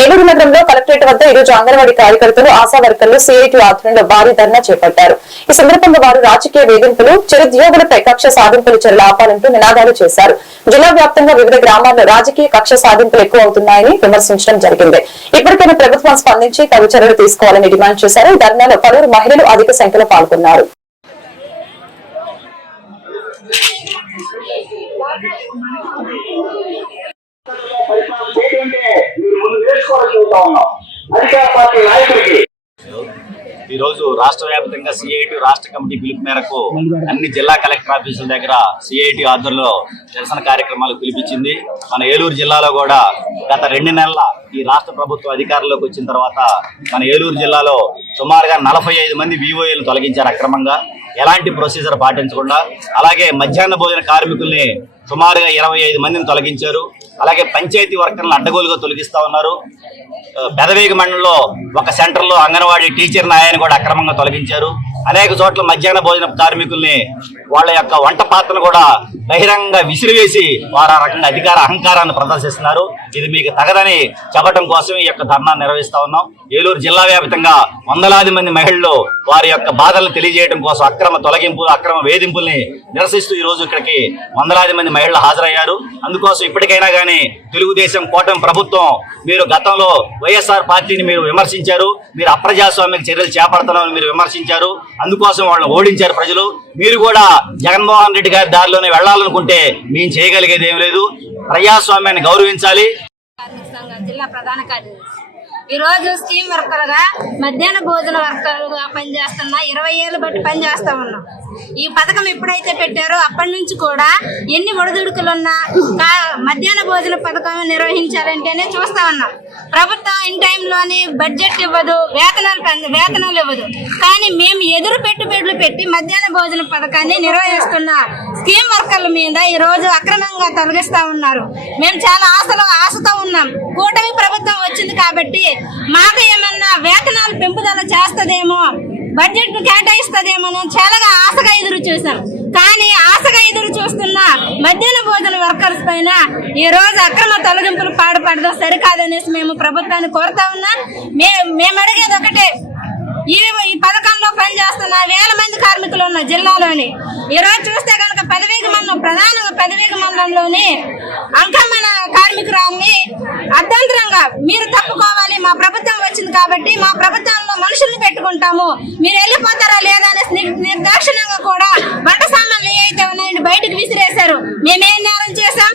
ఏలూరు నగరంలో కలెక్టరేట్ వద్ద ఈరోజు అంగన్వాడీ కార్యకర్తలు ఆశా వర్కర్లు సిఐటి ఆధ్వర్యంలో భారీ ధర్నా చేపట్టారు. ఈ సందర్భంగా వారు రాజకీయ వేధింపులు చిరుద్యోగులపై కక్ష సాధింపులు చర్యలు ఆపాలంటూ నినాదాలు చేశారు. జిల్లా వ్యాప్తంగా వివిధ గ్రామాల్లో రాజకీయ కక్ష సాధింపులు ఎక్కువ అవుతున్నాయని విమర్శించడం జరిగింది. ఇప్పటికైనా ప్రభుత్వం స్పందించి తగు చర్యలు తీసుకోవాలని డిమాండ్ చేశారు. ఈ ధర్నాలో పలువురు మహిళలు అధిక సంఖ్యలో పాల్గొన్నారు పరిశ్రమ చేయడంటే మీరు ముందు నేర్చుకోవాలని ఉన్నాం. అధికార పార్టీ నాయకుడికి ఈరోజు రాష్ట్ర వ్యాప్తంగా సిఐటి రాష్ట్ర కమిటీ పిలుపు మేరకు అన్ని జిల్లా కలెక్టర్ ఆఫీసుల దగ్గర సిఐటి ఆధ్వర్యంలో నిరసన కార్యక్రమాలు పిలిపించింది. మన ఏలూరు జిల్లాలో కూడా గత రెండు నెలల ఈ రాష్ట్ర ప్రభుత్వం అధికారంలోకి వచ్చిన తర్వాత మన ఏలూరు జిల్లాలో సుమారుగా నలభై ఐదు మంది వివోఏలు తొలగించారు అక్రమంగా. ఎలాంటి ప్రొసీజర్ పాటించకుండా అలాగే మధ్యాహ్న భోజన కార్మికుల్ని సుమారుగా ఇరవై ఐదు మందిని తొలగించారు. అలాగే పంచాయతీ వర్కర్లను అడ్డగోలుగా తొలగిస్తా ఉన్నారు. పెదవేగి మండలంలో ఒక సెంటర్లో అంగన్వాడీ టీచర్ నాయని కూడా అక్రమంగా తొలగించారు. అనేక చోట్ల మధ్యాహ్న భోజన కార్మికుల్ని వాళ్ళ యొక్క వంట పాత్రను కూడా బహిరంగంగా విసిరివేసి వారు ఆ రకంగా అధికార అహంకారాన్ని ప్రదర్శిస్తున్నారు. ఇది మీకు తగదని చెప్పడం కోసం ఈ యొక్క ధర్నా నిర్వహిస్తా ఉన్నాం. ఏలూరు జిల్లా వ్యాప్తంగా వందలాది మంది మహిళలు వారి యొక్క బాధలను తెలియజేయడం కోసం అక్రమ తొలగింపు అక్రమ వేధింపుల్ని నిరసిస్తూ ఈ రోజు ఇక్కడికి వందలాది మంది మహిళలు హాజరయ్యారు. అందుకోసం ఇప్పటికైనా కానీ తెలుగుదేశం కూటమి ప్రభుత్వం మీరు గతంలో వైఎస్ఆర్ పార్టీని మీరు విమర్శించారు. మీరు అప్రజాస్వామిక చర్యలు చేపడుతున్నామని మీరు విమర్శించారు. అందుకోసం వాళ్ళని ఓడించారు ప్రజలు. మీరు కూడా జగన్మోహన్ రెడ్డి గారి దారిలోనే వెళ్ళాలనుకుంటే మేము చేయగలిగేది ఏం లేదు. ప్రజాస్వామ్యాన్ని గౌరవించాలి. జిల్లా ప్రధాన కార్యదర్శి. ఈ రోజు స్కీమ్ వర్కర్గా మధ్యాహ్న భోజన వర్కర్గా పనిచేస్తున్నా ఇరవై ఏళ్ళు బట్టి పనిచేస్తా ఉన్నాం. ఈ పథకం ఎప్పుడైతే పెట్టారో అప్పటి నుంచి కూడా ఎన్ని ఒడిదుడుకులున్నా మధ్యాహ్న భోజన పథకం నిర్వహించాలంటేనే చూస్తా ఉన్నాం. ప్రభుత్వం ఇన్ టైంలోనే బడ్జెట్ ఇవ్వదు వేతనాలు వేతనాలు ఇవ్వదు. కానీ మేము ఎదురు పెట్టుబడులు పెట్టి మధ్యాహ్న భోజన పథకాన్ని నిర్వహిస్తున్న స్కీమ్ వర్కర్ల మీద ఈరోజు అక్రమంగా తొలగిస్తూ ఉన్నారు. మేము చాలా ఆశలో ఆశతో ఉన్నాం. కూటమి ప్రభుత్వం వచ్చింది కాబట్టి మాకు ఏమన్నా వేతనాలు పెంపుదల చేస్తుందేమో బడ్జెట్ కేటాయిస్తదేమో కేటాయిస్తుందేమో చాలాగా ఆశగా ఎదురు చూసాం కానీ ఆశగా ఎదురు చూస్తున్న మధ్యాహ్న భోజన వర్కర్స్ పైన ఈ రోజు అక్రమ తొలగింపులు పాడుపడడం సరికాదనేసి మేము ప్రభుత్వాన్ని కోరుతా ఉన్నా. మేము అడిగేది ఒకటే ఈ ఈ పథకంలో పనిచేస్తున్న వేల మంది కార్మికులు ఉన్న జిల్లాలోని ఈ రోజు చూస్తే కనుక పదివేగ మండలం ప్రధాన పదివేగ మండలంలోని అంకమ్మన కార్మికురాల్ని అర్ధంతరంగా మీరు తప్పుకోవాలి మా ప్రభుత్వం వచ్చింది కాబట్టి మా ప్రభుత్వంలో మనుషుల్ని మీరు వెళ్ళిపోతారా లేదా అనేసి నిర్- నిర్దాక్షిణ్యంగా కూడా వంట సామాన్లు ఏ అయితే ఉన్నాయండి బయటకు విసిరేశారు. మేమేం నేరం చేశాం?